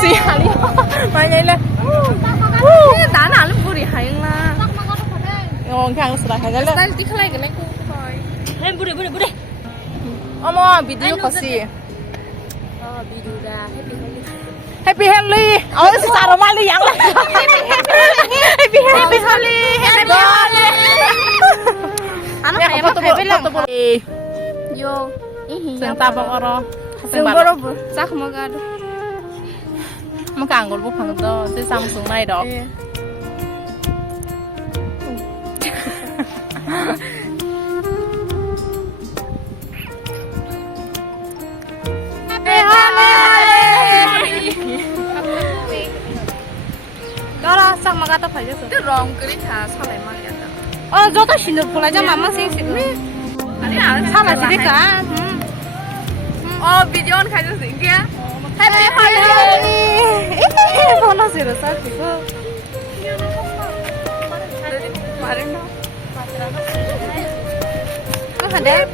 시아리 마냐일래 나는 안 보리 하영나 그냥 쓰라 하길래 스타일 티클라이 그네 해 부리 어머 비디오 거시 비두라 해피 헬리 진짜로 말리 양라 해피 헬리 아는 ya foto foto yo ih sing tabang oro sing borobu sak magado maka anggol bu phang do si Samsung nai do Đó sak magato 팔렸어. 또 롱그리 다 살아야 저도 신을 보내자 mamma sing 아니 안 살아 지니까. 비디오는 가져서 이게 해피 보너스로 싸지고. 말했나? 근데